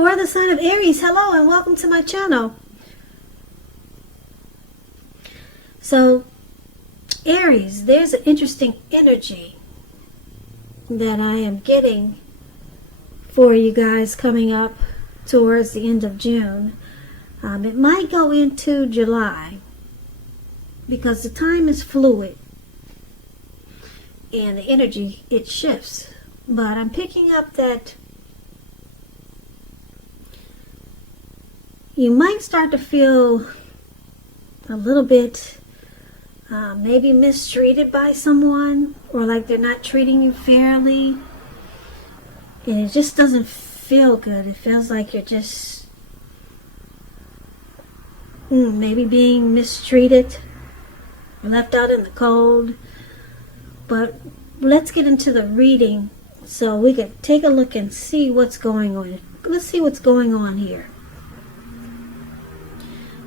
For the sign of Aries, hello and welcome to my channel. So, Aries, there's an interesting energy that I am getting for you guys coming up towards the end of June. It might go into July because the time is fluid and the energy, it shifts. But I'm picking up that you might start to feel a little bit maybe mistreated by someone, or like they're not treating you fairly, and it just doesn't feel good. It feels like you're just maybe being mistreated, left out in the cold. But let's get into the reading so we can take a look and see what's going on. Let's see what's going on here.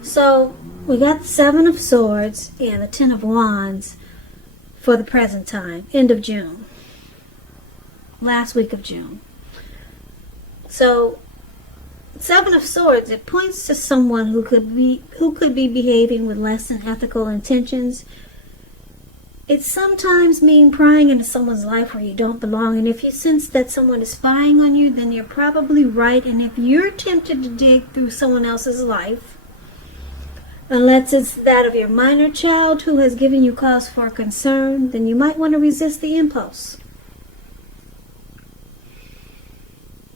So we got the Seven of Swords and the Ten of Wands for the present time, end of June, last week of June. So Seven of Swords, it points to someone who could be behaving with less than ethical intentions. It sometimes means prying into someone's life where you don't belong, and if you sense that someone is spying on you, then you're probably right. And if you're tempted to dig through someone else's life, unless it's that of your minor child who has given you cause for concern, then you might want to resist the impulse.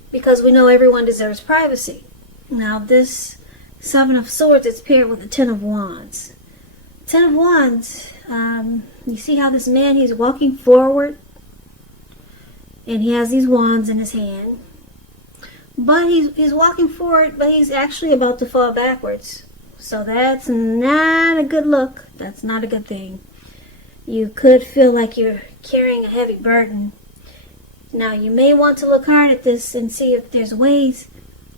Because we know everyone deserves privacy. Now this Seven of Swords is paired with the Ten of Wands. Ten of Wands, you see how this man, he's walking forward and he has these wands in his hand. But he's walking forward, but he's actually about to fall backwards. So that's not a good look. That's not a good thing. You could feel like you're carrying a heavy burden. Now, you may want to look hard at this and see if there's ways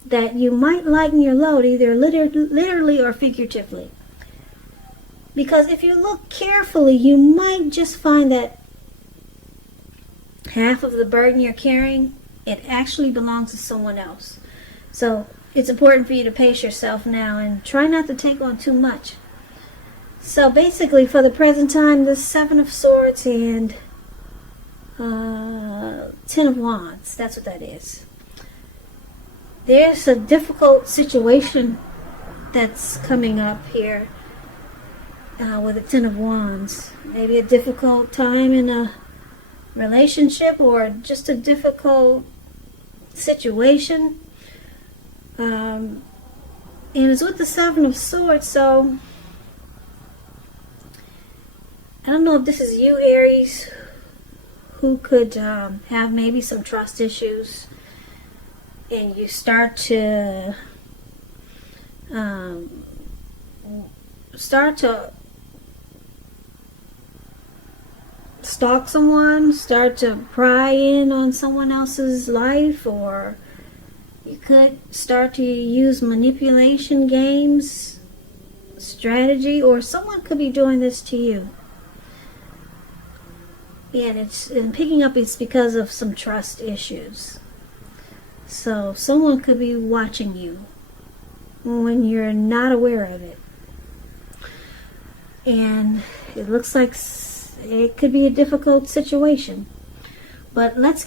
that you might lighten your load, either literally or figuratively. Because if you look carefully, you might just find that half of the burden you're carrying, it actually belongs to someone else. So it's important for you to pace yourself now and try not to take on too much. So basically, for the present time, the Seven of Swords and Ten of Wands, that's what that is. There's a difficult situation that's coming up here with the Ten of Wands. Maybe a difficult time in a relationship, or just a difficult situation. And it's with the Seven of Swords, so I don't know if this is you, Aries, who could have maybe some trust issues, and you start to stalk someone, start to pry in on someone else's life, or you could start to use manipulation games, strategy, or someone could be doing this to you. And picking up, it's because of some trust issues. So someone could be watching you when you're not aware of it. And it looks like it could be a difficult situation. But let's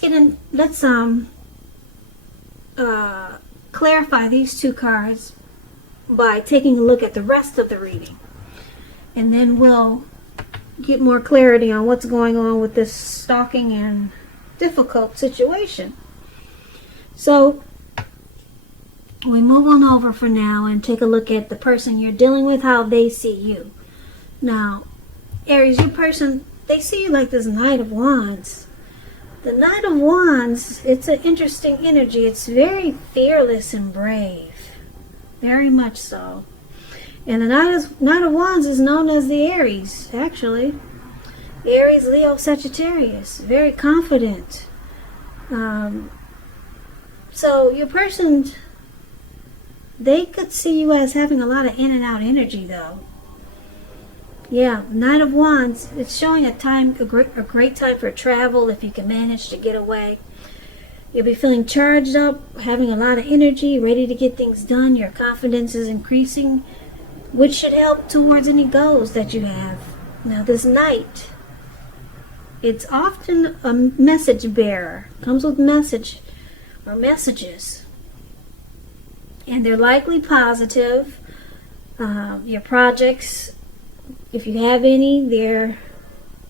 clarify these two cards by taking a look at the rest of the reading, and then we'll get more clarity on what's going on with this stalking and difficult situation. So we move on over for now and take a look at the person you're dealing with, how they see you. Now, Aries, your person, they see you like this Knight of Wands. The Knight of Wands, it's an interesting energy. It's very fearless and brave. Very much so. And the Knight of Wands is known as the Aries, actually. Aries, Leo, Sagittarius. Very confident. So your person, they could see you as having a lot of in and out energy, though. Yeah, Knight of Wands, it's showing a great time for travel if you can manage to get away. You'll be feeling charged up, having a lot of energy, ready to get things done. Your confidence is increasing, which should help towards any goals that you have. Now this Knight, it's often a message bearer. Comes with message or messages. And they're likely positive. Your projects, if you have any, they're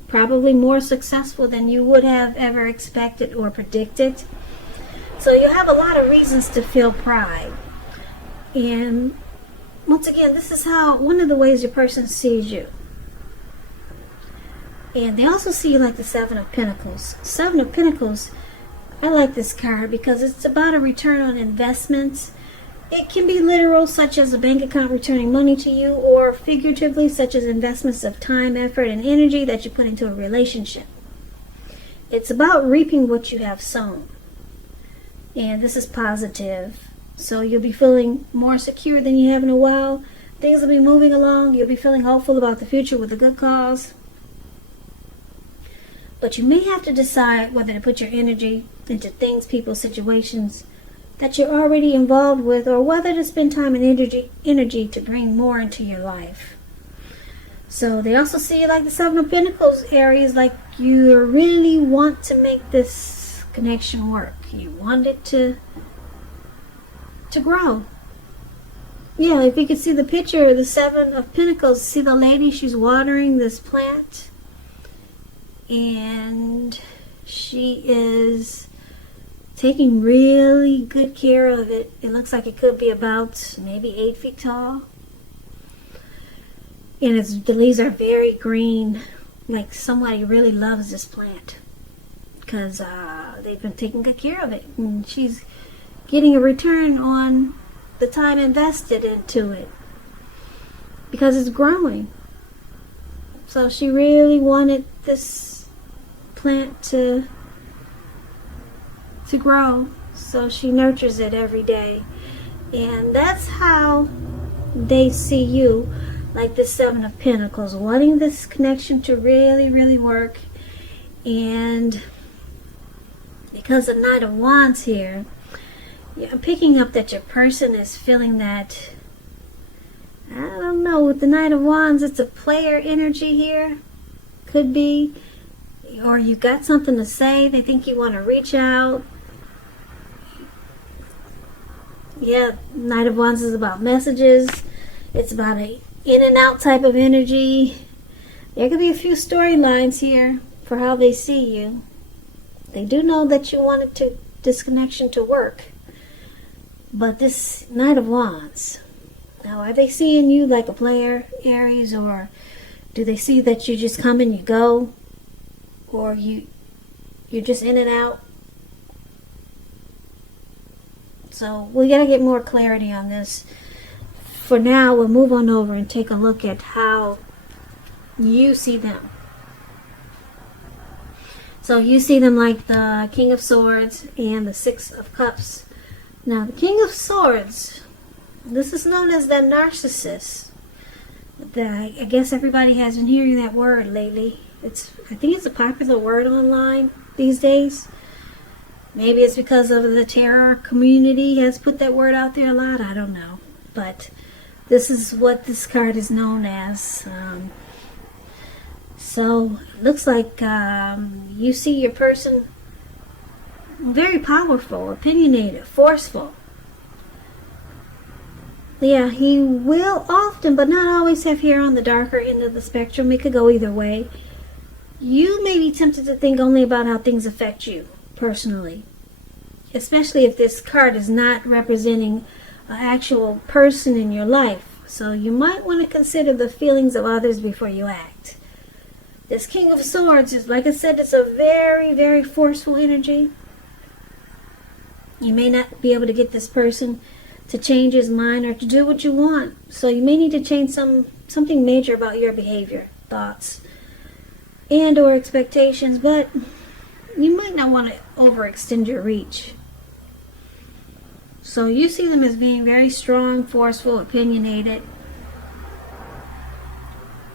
probably more successful than you would have ever expected or predicted. So you have a lot of reasons to feel pride. And once again, this is how one of the ways your person sees you. And they also see you like the Seven of Pentacles. Seven of Pentacles, I like this card because it's about a return on investments. It can be literal, such as a bank account returning money to you, or figuratively, such as investments of time, effort, and energy that you put into a relationship. It's about reaping what you have sown. And this is positive. So you'll be feeling more secure than you have in a while. Things will be moving along. You'll be feeling hopeful about the future with a good cause. But you may have to decide whether to put your energy into things, people, situations that you're already involved with, or whether to spend time and energy to bring more into your life. So they also see you like the Seven of Pentacles, Aries, like you really want to make this connection work. You want it to grow. Yeah, if you could see the picture of the Seven of Pentacles, see the lady, she's watering this plant. And she is taking really good care of it. It looks like it could be about maybe 8 feet tall. And the leaves are very green. Like somebody really loves this plant. Because they've been taking good care of it. And she's getting a return on the time invested into it. Because it's growing. So she really wanted this plant to grow, so she nurtures it every day. And that's how they see you, like the Seven of Pentacles, wanting this connection to really, really work. And because the Knight of Wands here, I'm picking up that your person is feeling that, I don't know, with the Knight of Wands, it's a player energy here. Could be. Or you got something to say, they think you want to reach out. Yeah, Knight of Wands is about messages. It's about a in and out type of energy. There could be a few storylines here for how they see you. They do know that you wanted this connection to work. But this Knight of Wands, now are they seeing you like a player, Aries, or do they see that you just come and you go? Or you're just in and out? So we got to get more clarity on this. For now, we'll move on over and take a look at how you see them. So you see them like the King of Swords and the Six of Cups. Now the King of Swords, this is known as the narcissist. I guess everybody has been hearing that word lately. I think it's a popular word online these days. Maybe it's because of the terror community has put that word out there a lot. I don't know. But this is what this card is known as. So it looks like you see your person very powerful, opinionated, forceful. Yeah, he will often, but not always, have hair on the darker end of the spectrum. It could go either way. You may be tempted to think only about how things affect you personally, especially if this card is not representing an actual person in your life. So you might want to consider the feelings of others before you act. This King of Swords is, like I said, it's a very, very forceful energy. You may not be able to get this person to change his mind or to do what you want. So you may need to change something major about your behavior, thoughts, and or expectations, but you might not want to overextend your reach. So you see them as being very strong, forceful, opinionated.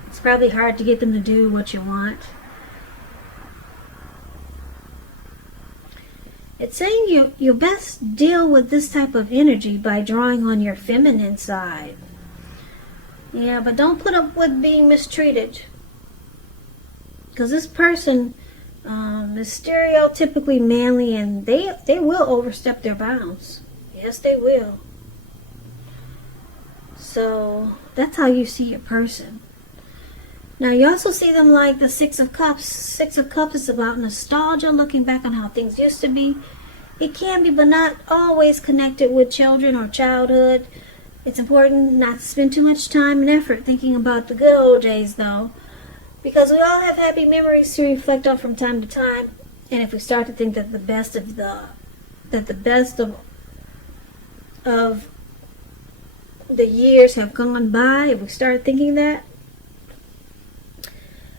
It's probably hard to get them to do what you want. It's saying you best deal with this type of energy by drawing on your feminine side. Yeah, but don't put up with being mistreated. Because this person is stereotypically manly, and they will overstep their bounds. Yes, they will. So that's how you see your person. Now you also see them like the Six of Cups. Six of Cups is about nostalgia, looking back on how things used to be. It can be, but not always connected with children or childhood. It's important not to spend too much time and effort thinking about the good old days, though, because we all have happy memories to reflect on from time to time. And if we start to think that the best of the years have gone by, if we start thinking that,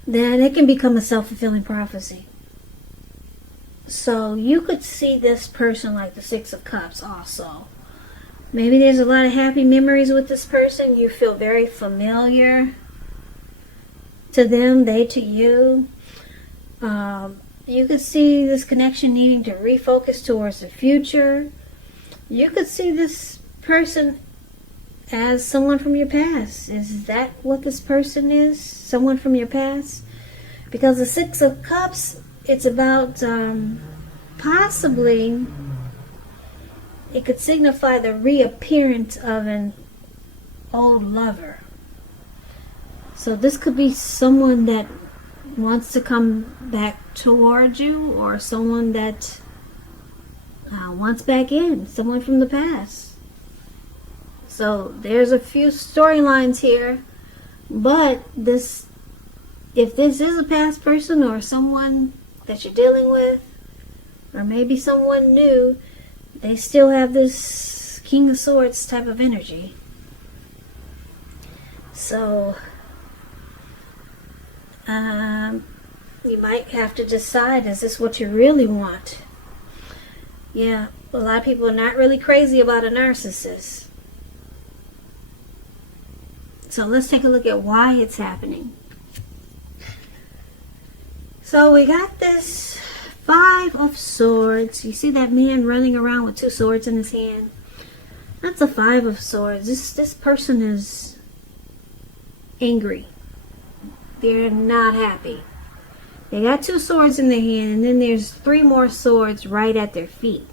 then it can become a self-fulfilling prophecy. So you could see this person like the Six of Cups also. Maybe there's a lot of happy memories with this person. You feel very familiar to them, they to you. You could see this connection needing to refocus towards the future. You could see this person as someone from your past. Is that what this person is? Someone from your past? Because the Six of Cups, it's about possibly, it could signify the reappearance of an old lover. So this could be someone that wants to come back toward you, or someone that wants back in, someone from the past. So there's a few storylines here, but if this is a past person or someone that you're dealing with, or maybe someone new, they still have this King of Swords type of energy. So you might have to decide, is this what you really want? Yeah, a lot of people are not really crazy about a narcissist. So let's take a look at why it's happening. So we got this Five of Swords. You see that man running around with two swords in his hand? That's a Five of Swords. This person is angry. They're not happy. They got two swords in their hand, and then there's three more swords right at their feet.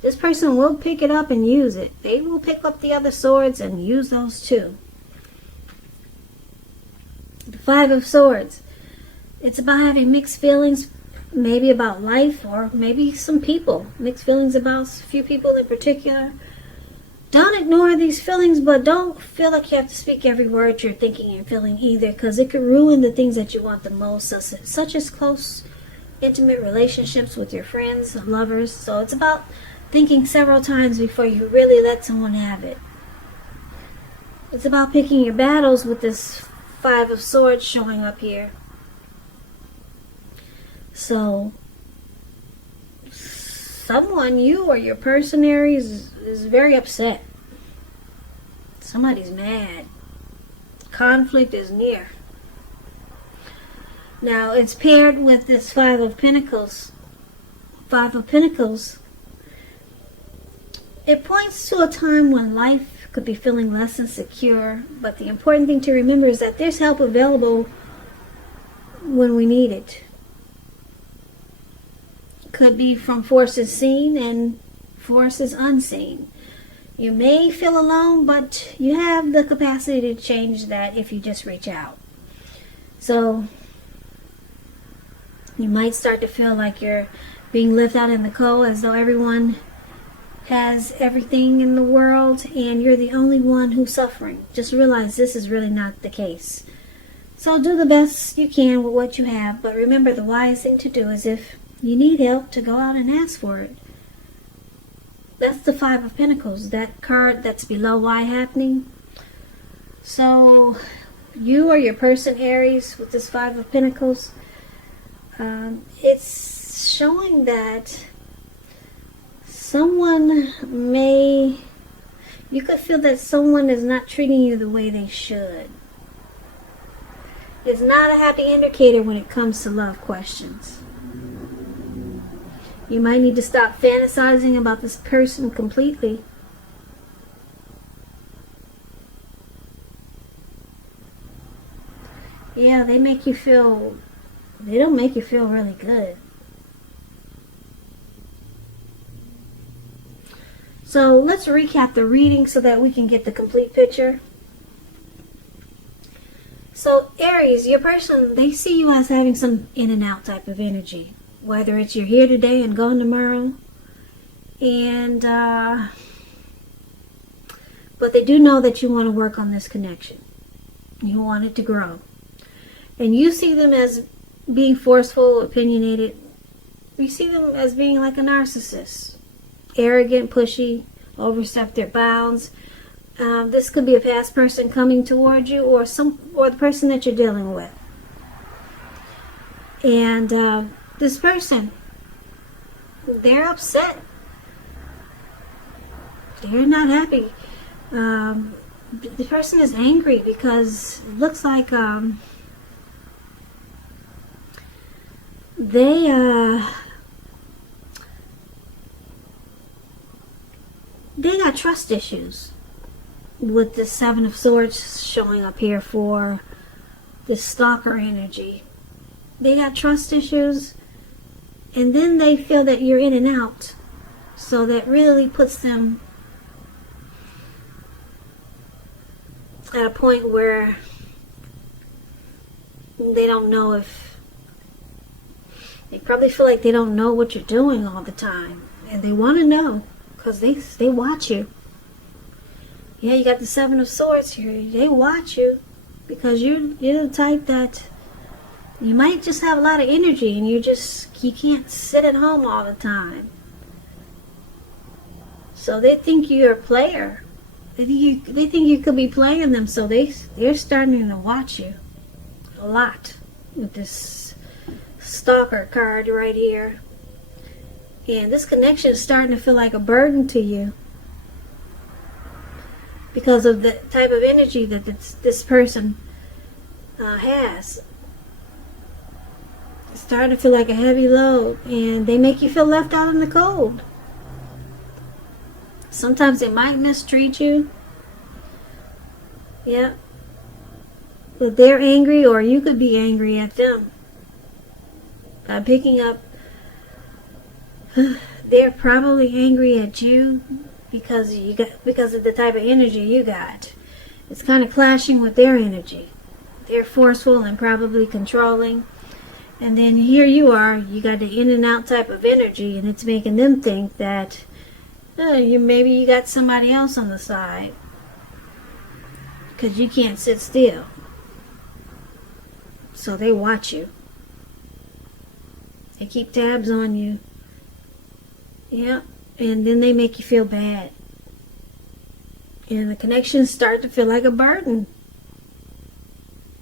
This person will pick it up and use it. They will pick up the other swords and use those too. The Five of Swords. It's about having mixed feelings, maybe about life or maybe some people. Mixed feelings about a few people in particular. Don't ignore these feelings, but don't feel like you have to speak every word you're thinking and feeling either, because it could ruin the things that you want the most, such as close, intimate relationships with your friends, lovers. So it's about thinking several times before you really let someone have it. It's about picking your battles with this Five of Swords showing up here. So someone, you or your person, Aries, is very upset. Somebody's mad. Conflict is near. Now it's paired with this Five of Pentacles. Five of Pentacles. It points to a time when life could be feeling less insecure, but the important thing to remember is that there's help available when we need it. Could be from forces seen and forces unseen. You may feel alone, but you have the capacity to change that if you just reach out. So you might start to feel like you're being left out in the cold, as though everyone has everything in the world and you're the only one who's suffering. Just realize this is really not the case. So do the best you can with what you have, but remember, the wise thing to do is, if you need help, to go out and ask for it. That's the Five of Pentacles, that card that's below why happening. So you or your person, Aries, with this Five of Pentacles, it's showing that you could feel that someone is not treating you the way they should. It's not a happy indicator when it comes to love questions. You might need to stop fantasizing about this person completely. Yeah, they don't make you feel really good. So let's recap the reading so that we can get the complete picture. So Aries, your person, they see you as having some in and out type of energy. Whether it's you're here today and gone tomorrow. And, but they do know that you want to work on this connection. You want it to grow. And you see them as being forceful, opinionated. You see them as being like a narcissist. Arrogant, pushy, overstep their bounds. This could be a past person coming towards you, or the person that you're dealing with. And this person, they're upset. They're not happy. The person is angry because it looks like they got trust issues with the Seven of Swords showing up here for this stalker energy. They got trust issues, and then they feel that you're in and out, so that really puts them at a point where they don't know if they probably feel like they don't know what you're doing all the time, and they want to know because they watch you. Yeah, you got the Seven of Swords here. They watch you because you're the type that you might just have a lot of energy, and you can't sit at home all the time. So they think you're a player. They think you could be playing them, so they're starting to watch you a lot with this stalker card right here. And this connection is starting to feel like a burden to you because of the type of energy that this person has. It's starting to feel like a heavy load, and they make you feel left out in the cold. Sometimes they might mistreat you. Yeah. But they're angry, or you could be angry at them. By picking up, they're probably angry at you because of the type of energy you got. It's kind of clashing with their energy. They're forceful and probably controlling. And then here you are, you got the in and out type of energy, and it's making them think that maybe you got somebody else on the side because you can't sit still. So they watch you. They keep tabs on you. Yeah, and then they make you feel bad. And the connections start to feel like a burden.